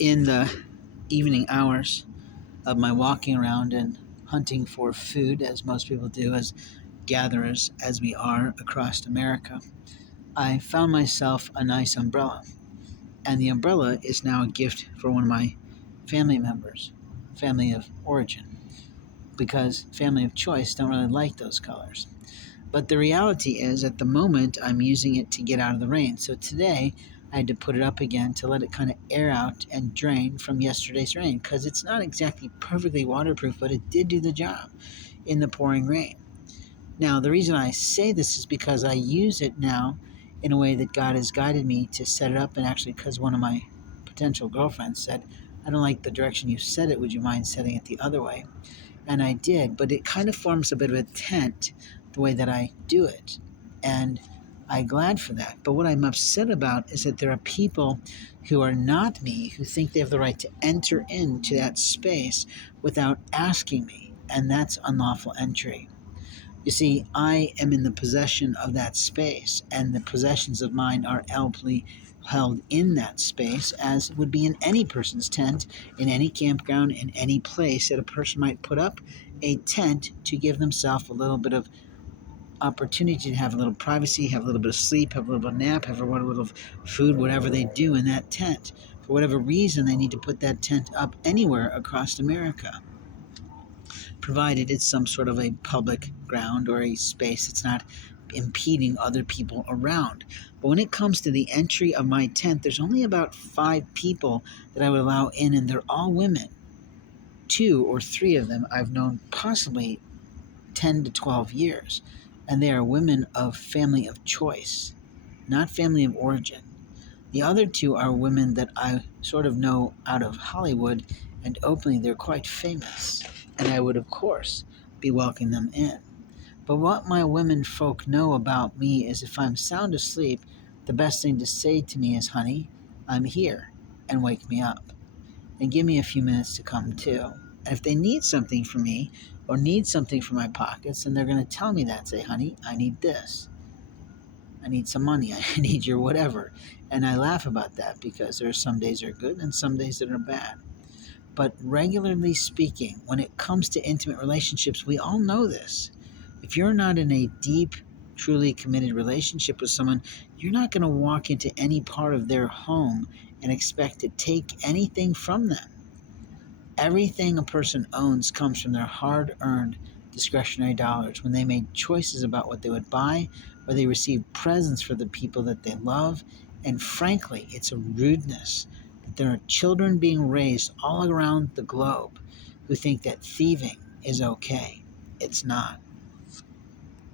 In the evening hours of my walking around and hunting for food, as most people do, as gatherers as we are across America, I found myself a nice umbrella. And the umbrella is now a gift for one of my family members, family of origin, because family of choice don't really like those colors. But the reality is, at the moment, I'm using it to get out of the rain. So today, I had to put it up again to let it kind of air out and drain from yesterday's rain, because it's not exactly perfectly waterproof, but it did do the job in the pouring rain. Now, the reason I say this is because I use it now in a way that God has guided me to set it up, and actually, because one of my potential girlfriends said, I don't like the direction you set it. Would you mind setting it the other way? And I did, but it kind of forms a bit of a tent the way that I do it. And I'm glad for that. But what I'm upset about is that there are people who are not me who think they have the right to enter into that space without asking me. And that's unlawful entry. You see, I am in the possession of that space, and the possessions of mine are elfly held in that space, as would be in any person's tent, in any campground, in any place that a person might put up a tent to give themselves a little bit of opportunity to have a little privacy, have a little bit of sleep, have a little bit of nap, have a little of food, whatever they do in that tent. For whatever reason, they need to put that tent up anywhere across America, provided it's some sort of a public ground or a space that's not impeding other people around. But when it comes to the entry of my tent, there's only about 5 people that I would allow in, and they're all women. 2 or 3 of them I've known possibly 10 to 12 years, and they are women of family of choice, not family of origin. The other 2 are women that I sort of know out of Hollywood, and openly they're quite famous, and I would, of course, be welcoming them in. But what my women folk know about me is, if I'm sound asleep, the best thing to say to me is, honey, I'm here, and wake me up, and give me a few minutes to come to. And if they need something from me, or need something from my pockets, then they're going to tell me that. Say, honey, I need this. I need some money. I need your whatever. And I laugh about that, because there are some days that are good and some days that are bad. But regularly speaking, when it comes to intimate relationships, we all know this. If you're not in a deep, truly committed relationship with someone, you're not going to walk into any part of their home and expect to take anything from them. Everything a person owns comes from their hard-earned discretionary dollars, when they made choices about what they would buy, or they received presents for the people that they love. And frankly, it's a rudeness that there are children being raised all around the globe who think that thieving is okay. It's not.